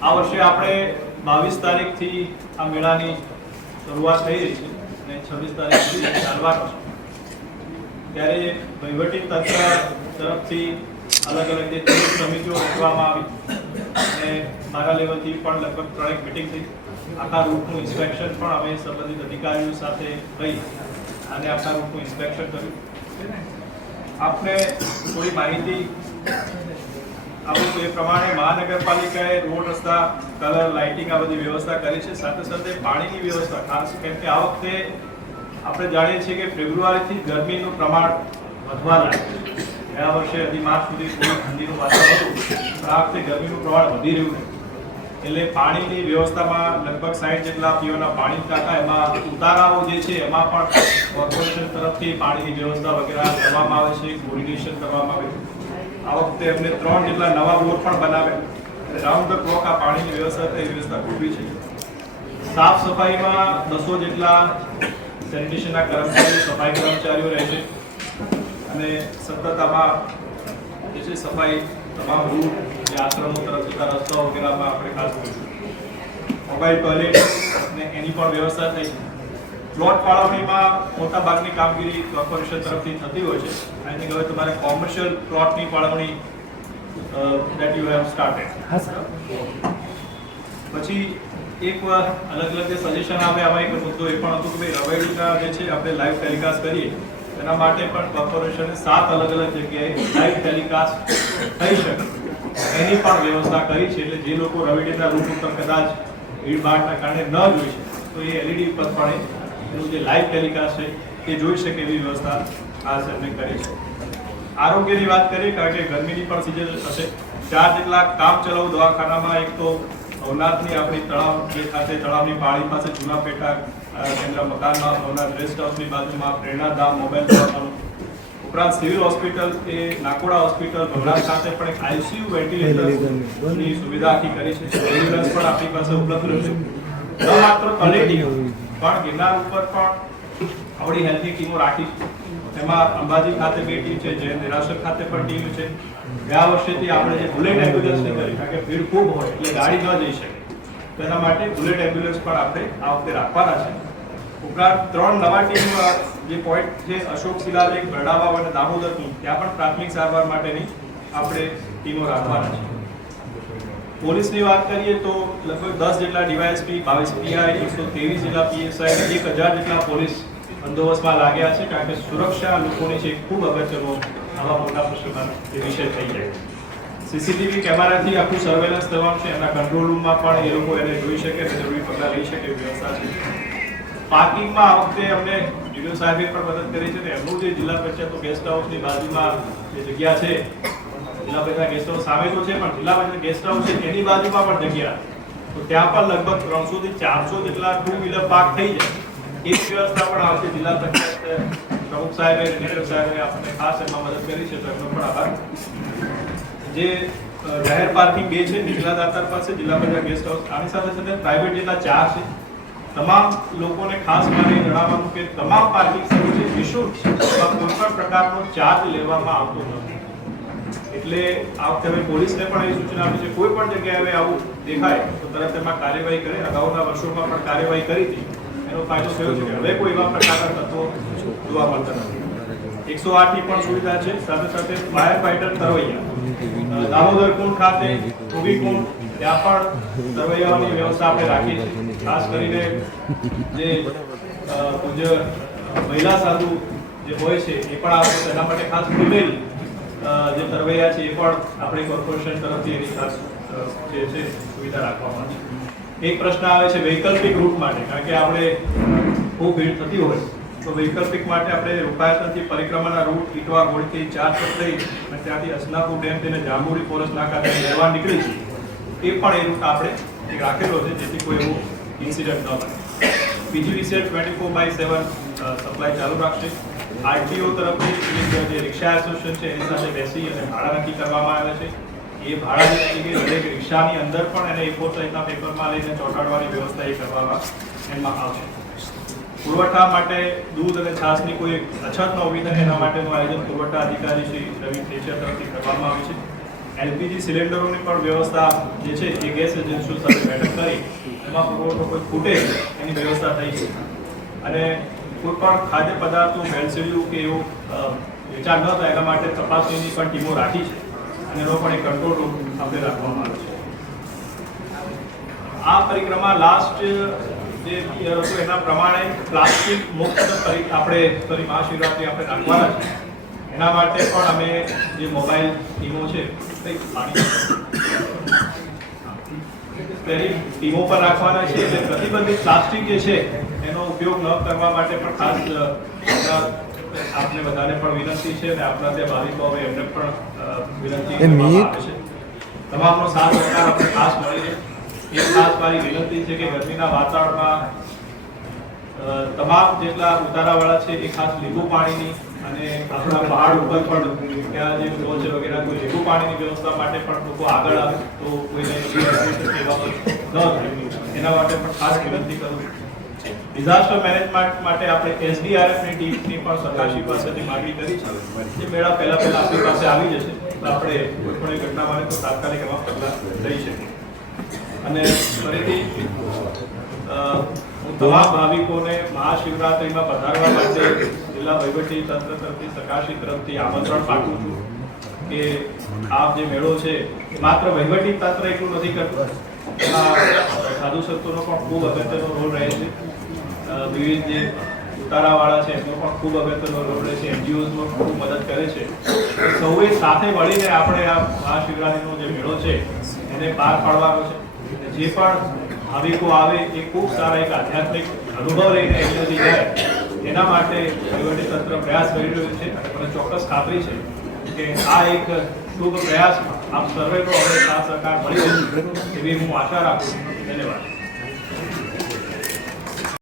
આ વર્ષે આપણે બાવીસ તારીખથી આ મેળાની શરૂઆત થઈ રહી છે અને છવ્વીસ તારીખથી ચાલવાનો છે. ત્યારે વહીવટી તંત્ર તરફથી અલગ અલગ જે સમિતિઓ રચવામાં આવી અને મારા લેવલથી પણ લગભગ ત્રણેક મિટિંગ થઈ. આખા રૂટનું ઇન્સ્પેક્શન પણ અમે સંબંધિત અધિકારીઓ સાથે રહી અને આખા રૂટનું ઇન્સ્પેક્શન કર્યું. આપને થોડી માહિતી આપું એ પ્રમાણે મહાનગરપાલિકાએ રોડ રસ્તા, કલર, લાઇટિંગ આ બધી વ્યવસ્થા કરી છે. સાથે સાથે પાણીની વ્યવસ્થા, ખાસ કેમ કે આ વખતે આપણે જાણીએ છીએ કે ફેબ્રુઆરીથી ગરમીનું પ્રમાણ વધવા લાગ્યું ગયા વર્ષે હજી માર્ચ સુધી થોડું ઠંડીનું વાતાવરણ હતું. આ વખતે ગરમીનું પ્રમાણ વધી રહ્યું છે. એટલે પાણીની વ્યવસ્થામાં લગભગ સાઠ જેટલા પીવાના પાણી ટાંકા એમાં ઉતારાઓ જે છે, એમાં પણ કોર્પોરેશન તરફથી પાણીની વ્યવસ્થા વગેરે કરવામાં આવે છે કોર્ડિનેશન કરવામાં આવે છે. આ વખતે એમને ત્રણ જેટલા નવા બોર પણ બનાવે અને રાઉન્ડ ધ ક્લોક આ પાણીની વ્યવસ્થા એ વ્યવસ્થા ગોઠવી છે. સાફ સફાઈમાં બસો જેટલા સેનિટેશનના કર્મચારીઓ, સફાઈ કર્મચારીઓ રહેશે અને સતત આમાં જે છે સફાઈ, તમામ રૂટ જે આશ્રમો તરફ જતા રસ્તાઓ વગેરેમાં આપણે ખાસ મોબાઈલ, ટોયલેટ અને એની પણ વ્યવસ્થા થઈ. છે પ્લોટ ફાળવણીમાં મોટા ભાગની કામગીરી કોર્પોરેશન તરફથી થતી હોય છે. આઈ થિંક હવે તમારે કોમર્શિયલ પ્લોટની ફાળવણી દેટ યુ હેવ સ્ટાર્ટેડ પછી એક અલગ અલગ જે સજેશન આવે આમાં એક મુદ્દો એ પણ હતો કે ભાઈ રવેડીના જે છે આપણે લાઈવ ટેલિકાસ્ટ કરીએ. એના માટે પણ કોર્પોરેશને સાત અલગ અલગ જગ્યાએ લાઈવ ટેલિકાસ્ટ થઈ શકે. એની પણ વ્યવસ્થા કરી છે એટલે જે લોકો રવેડીના રૂટ ઉપર કદાચ ભીડભાડના કારણે ન જોઈ શકે તો એ એલઈડી ઉપર પણ એનું જે લાઈવ ટેલિકાસ્ટ છે, એ જોઈ શકે એવી વ્યવસ્થા આ એમને કરી છે. આરોગ્યની વાત કરીએ, કારણ કે ગરમીની પણ સિઝન હશે. ચાર જેટલા કામ ચલાવ દવાખાનામાં, એક તો ભવનાથની આપણી તળાવ, જે ખાતે તળાવની પાળી પાસે જૂના પેટા કેન્દ્ર મકાનમાં ભવનાથ રેસ્ટ હાઉસની બાજુમાં પ્રેરણાધામ મોબાઈલ દવાખાનું. ઉપરાંત સિવિલ હોસ્પિટલ એ નાકોડા હોસ્પિટલ, ભવનાથ ખાતે પણ એક આઈસીયુ વેન્ટિલેટરની સુવિધા આખી કરી છે. એમ્બ્યુલન્સ પણ આપણી પાસે ઉપલબ્ધ રહેશે. ન માત્ર તળેટી પણ ગિરનાર ઉપર પણ આપણી હેલ્થની ટીમો રાખી છે. એમાં અંબાજી ખાતે બે ટીમ છે જે નિરાસર ખાતે પણ ટીમ છે. ગયા વર્ષેથી આપણે જે બુલેટ એમ્બ્યુલન્સની કરી, કારણ કે ભીડ ખૂબ હોય એટલે ગાડી ન જઈ શકે. તો એના માટે બુલેટ એમ્બ્યુલન્સ પણ આપણે આ વખતે રાખવાના છે. ઉપરાંત ત્રણ નવા ટીમ, જે પોઈન્ટ છે, અશોક શિલાલેખ બરડાવાવ અને દામોદરની ત્યાં પણ પ્રાથમિક સારવાર માટેની આપણે ટીમો રાખવાના છે. પોલીસની વાત કરીએ તો લગભગ દસ જેટલા ડીવાયએસપી, બાવીસ પીઆઈ, એકસો ત્રેવીસ જેટલા પીએસઆઈ, એક હજાર જેટલા પોલીસ બંદોબસ્તમાં લાગ્યા છે કારણ કે સુરક્ષા લોકોની છે ખૂબ અગત્યનો આવા મોટા પ્રશ્નમાં એ વિષય થઈ જાય સીસીટીવી કેમેરાથી આખું સર્વેલન્સ થવાનું છે. એના કંટ્રોલ રૂમમાં પણ એ લોકો એને જોઈ શકે અને જરૂરી પગલાં લઈ શકે વ્યવસ્થા છે. પાર્કિંગમાં આ વખતે અમને ડીડીઓ સાહેબે પણ મદદ કરી છે ને એમનું જે જિલ્લા પંચાયતનું ગેસ્ટ હાઉસની બાજુમાં જે જગ્યા છે જિલ્લા પંચાયત ગેસ્ટ હાઉસ સામે તો છે, પણ જિલ્લા પંચાયત ગેસ્ટ હાઉસ છે, તેની બાજુમાં પણ જગ્યા તો ત્યાં પણ લગભગ ત્રણસો થી ચારસો જેટલા ટુ વ્હીલર પાર્ક થઈ જાય. એ વ્યવસ્થા પણ આવશે જિલ્લા પંચાયત પ્રમુખ સાહેબે ડિરેક્ટર સાહેબે આપણને ખાસ એમાં મદદ કરી છે, તો એમનો પણ આભાર. જે જાહેર પાર્કિંગ બે છે, નીચલા દાતાર પાસે જિલ્લા પંચાયત ગેસ્ટ હાઉસ આની સાથે સાથે પ્રાઇવેટ જેટલા ચાર છે, તમામ લોકોને ખાસ મારે જણાવવાનું કે તમામ પાર્કિંગ સર્વિસ નિઃશુલ્ક કોઈ પણ પ્રકારનો ચાર્જ લેવામાં આવતો નથી. એટલે આ વખતે અમે પોલીસને પણ એ સૂચના આપી છે, કોઈ પણ જગ્યાએ આવું દેખાય, તો તરત એમાં કાર્યવાહી કરે. અગાઉના વર્ષોમાં પણ કાર્યવાહી કરી હતી. એનો ફાયદો થયો છે. હવે કોઈ એવા પ્રકારના તત્વો જોવા મળતા નથી. એકસો આઠની પણ સુવિધા છે. સાથે સાથે ફાયર ફાઈટર તરવૈયા. દામોદર કુંડ ખાતે, ધોબી કુંડ ત્યાં પણ તરવૈયાઓની વ્યવસ્થા આપણે રાખી છે. ખાસ કરીને જે પૂજ્ય મહિલા સાધુ જે હોય છે, એ પણ આવે તેના માટે ખાસ ફિમેલ જે તરવૈયા છે એ પણ આપણે કોર્પોરેશન તરફથી એની ખાસ જે છે, સુવિધા રાખવામાં છે. એક પ્રશ્ન આવે છે વૈકલ્પિક રૂટ માટે, કારણ કે આપણે ખૂબ ભીડ થતી હોય, તો વૈકલ્પિક માટે આપણે રૂપાયતનથી પરિક્રમાના રૂટ ઇટવા ગોળથી ચાર થઈ અને ત્યાંથી અસનાપુર ડેમ તેને જાંબુડી ફોરેસ્ટ નાકા થઈને લેવા નીકળી છે. એ પણ એ રૂટ આપણે રાખેલો છે, જેથી કોઈ એવો ઇન્સિડન્ટ ન બને. બીજી વિશે twenty four by seven supply ચાલુ રાખશે. આરટીઓ તરફથી જે રિક્ષા એસોસિએશન છે એની સાથે બેસી અને ભાડા નક્કી કરવામાં આવે છે. એ ભાડા તરીકે દરેક રિક્ષાની અંદર પણ એને એફો સહિતના પેપરમાં લઈને ચોંટાડવાની વ્યવસ્થા એ કરવામાં એમાં આવશે. પુરવઠા માટે દૂધ અને છાશની કોઈ અછત ન હોવી થાય એના માટેનું આયોજન પુરવઠા અધિકારી શ્રી રવિ ત્રેચર તરફથી કરવામાં આવે છે. એલપીજી સિલિન્ડરોની પણ વ્યવસ્થા જે છે એ ગેસ એજન્સીઓ સાથે બેઠક કરી. એમાં પુરવઠો કોઈ ખૂટે એની વ્યવસ્થા થઈ છે. અને કોઈ પણ ખાદ્ય પદાર્થો ભેળસેળ્યું કે એવું વેચાણ ન થાય એના માટે તપાસણીની પણ ટીમો રાખી છે અને એનો પણ એક કંટ્રોલ રૂમ આપણે રાખવામાં આવ્યો છે. આ પરિક્રમા લાસ્ટ જે હતું એના પ્રમાણે પ્લાસ્ટિક મુક્ત આપણે સોરી, મહાશિવરાત્રી આપણે રાખવાના છે. એના માટે પણ અમે જે મોબાઈલ ટીમો છે તે પાણી તેની ટીમો પર રાખવાના છે એટલે પ્રતિબંધિત પ્લાસ્ટિક જે છે એનો ઉપયોગ ન કરવા માટે પણ ખાસ આપને બધાને પણ વિનંતી છે અને આપણા જે ભાવિકો હવે એમને પણ વિનંતી? છે તમામનો સાથ સહકાર આપણે ખાસ મળી રહે એ ખાસ મારી વિનંતી છે કે ગરમીના વાતાવરણમાં તમામ જેટલા ઉતારાવાળા છે એ ખાસ લીંબુ પાણીની અને આપણા પહાડ ઉપર પણ ત્યાં જે લોજ વગેરે કોઈ લીંબુ પાણીની વ્યવસ્થા માટે પણ લોકો આગળ આવે તો કોઈને ન એના માટે પણ ખાસ વિનંતી કરું ડિઝાસ્ટર મેનેજમેન્ટ માટે આપણે એસડીઆરએફની ટીમની પણ સરકારશ્રી પાસેથી માગણી કરી છે. જે મેળા પહેલા પહેલા આપણી પાસે આવી જશે, તો આપણે કોઈ પણ ઘટના માટે તો તાત્કાલિક એમાં પગલાં લઈ શકીએ. અને ફરીથી હું તમામ ભાવિકોને મહાશિવરાત્રિમાં પધારવા માટે જિલ્લા વહીવટી તંત્ર તરફથી સરકારશ્રી તરફથી આમંત્રણ પાઠવું છું કે આ જે મેળો છે માત્ર વહીવટી તંત્ર એટલું નથી કરતું. સાધુ સંતોનો પણ ખૂબ અગત્યનો રોલ રહે છે. વિવિધ જે ઉતારાવાળા છે, એમનો પણ ખૂબ અગત્યનો રોલ રહે છે. એનજીઓઝનો ખૂબ મદદ કરે છે. સૌએ સાથે મળીને આપણે આ મહાશિવરાત્રિનો જે મેળો છે, એને પાર પાડવાનો છે. જે પણ ભાવિકો આવે, એ ખૂબ સારા એક આધ્યાત્મિક અનુભવ લઈને અહીંયાથી જાય એના માટે તંત્ર પ્રયાસ કરી રહ્યું છે અને ચોક્કસ ખાતરી છે કે આ એક શુભ પ્રયાસમાં આપ સર્વેનો હવે સાથ સહકાર મળી રહેશે એવી હું આશા રાખું ધન્યવાદ.